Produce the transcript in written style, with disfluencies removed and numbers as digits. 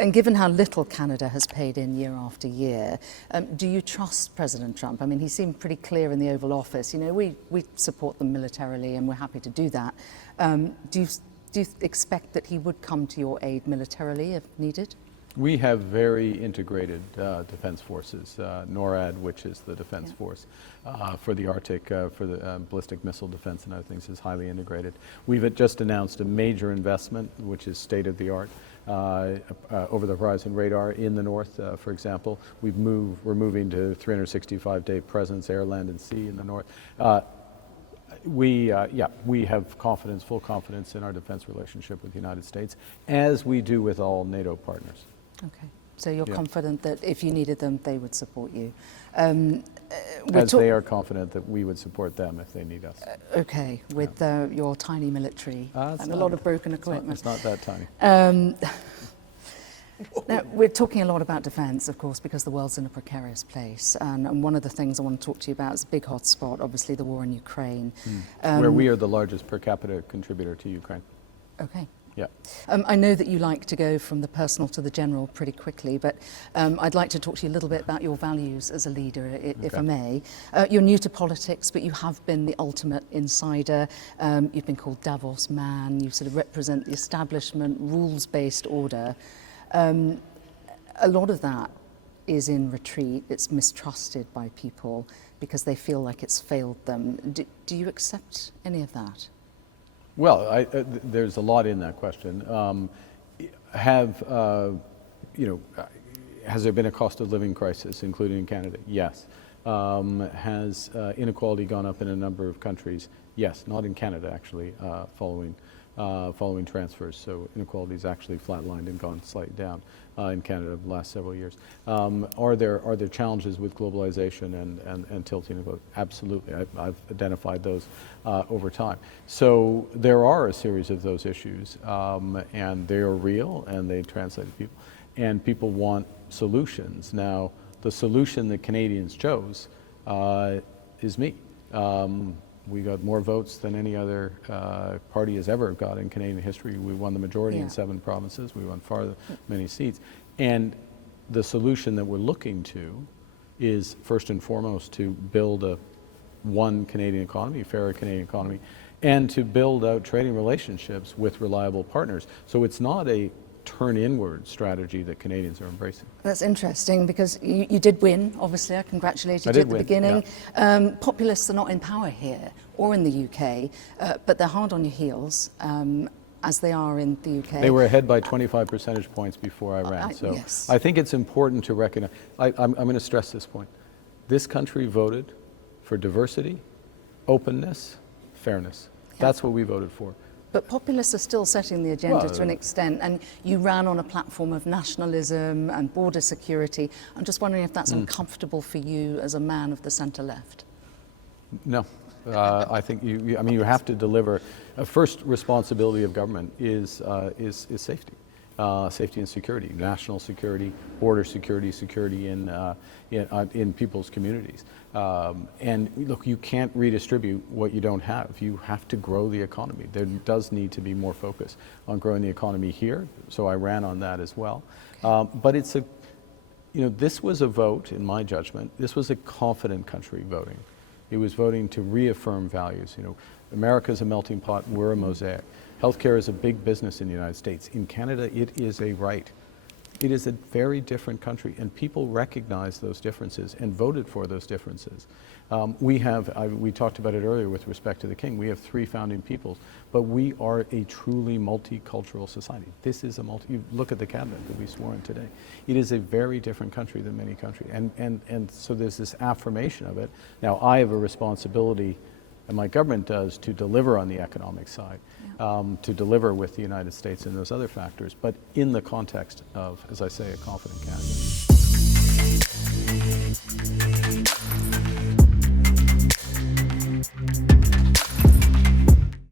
And given how little Canada has paid in year after year, do you trust President Trump? I mean, he seemed pretty clear in the Oval Office. You know, we support them militarily and we're happy to do that. Do you expect that he would come to your aid militarily if needed? We have very integrated defense forces. NORAD, which is the defense force for the Arctic, for the ballistic missile defense and other things, is highly integrated. We've just announced a major investment, which is state-of-the-art, over-the-horizon radar in the north, for example. We're moving to 365-day presence, air, land, and sea in the north. We have confidence, full confidence in our defense relationship with the United States, as we do with all NATO partners. Okay, so you're confident that if you needed them, they would support you. As they are confident that we would support them if they need us. Okay, with your tiny military and a lot of broken equipment. It's not that tiny. Now, we're talking a lot about defence, of course, because the world's in a precarious place. And one of the things I want to talk to you about is a big hot spot, obviously the war in Ukraine. Where we are the largest per capita contributor to Ukraine. Okay. Yeah. I know that you like to go from the personal to the general pretty quickly, but I'd like to talk to you a little bit about your values as a leader, if I may. You're new to politics, but you have been the ultimate insider. You've been called Davos man. You sort of represent the establishment, rules-based order. A lot of that is in retreat. It's mistrusted by people because they feel like it's failed them. Do you accept any of that? Well, there's a lot in that question. Has there been a cost of living crisis, including in Canada? Yes. Has inequality gone up in a number of countries? Yes, not in Canada actually, following transfers. So inequality has actually flatlined and gone slightly down in Canada over the last several years. Are there challenges with globalization and tilting of vote? Absolutely. I've identified those over time. So there are a series of those issues, and they are real and they translate to people. And people want solutions. Now, the solution that Canadians chose is me. We got more votes than any other party has ever got in Canadian history. We won the majority in 7 provinces. We won many seats. And the solution that we're looking to is, first and foremost, to build one Canadian economy, a fairer Canadian economy, and to build out trading relationships with reliable partners. So it's not a turn inward strategy that Canadians are embracing. That's interesting because you did win, obviously. I congratulated you at the beginning. Yeah. Populists are not in power here or in the UK, but they're hard on your heels, as they are in the UK. They were ahead by 25 percentage points before I ran. So yes. I think it's important to recognize, I'm going to stress this point. This country voted for diversity, openness, fairness. Yeah. That's what we voted for. But populists are still setting the agenda to an extent, and you ran on a platform of nationalism and border security. I'm just wondering if that's uncomfortable for you as a man of the centre-left. No. I think you have to deliver. First responsibility of government is safety. Safety and security, national security, border security, security in people's communities. And look, you can't redistribute what you don't have. You have to grow the economy. There does need to be more focus on growing the economy here. So I ran on that as well. But it's this was a vote, in my judgment, this was a confident country voting. It was voting to reaffirm values. America's a melting pot, we're a mosaic. Healthcare is a big business in the United States. In Canada, it is a right. It is a very different country, and people recognize those differences and voted for those differences. We talked about it earlier with respect to the King. We have 3 founding peoples, but we are a truly multicultural society. This is you look at the cabinet that we swore in today. It is a very different country than many countries, and so there's this affirmation of it. Now, I have a responsibility, and my government does, to deliver on the economic side, to deliver with the United States and those other factors, but in the context of, as I say, a confident candidate.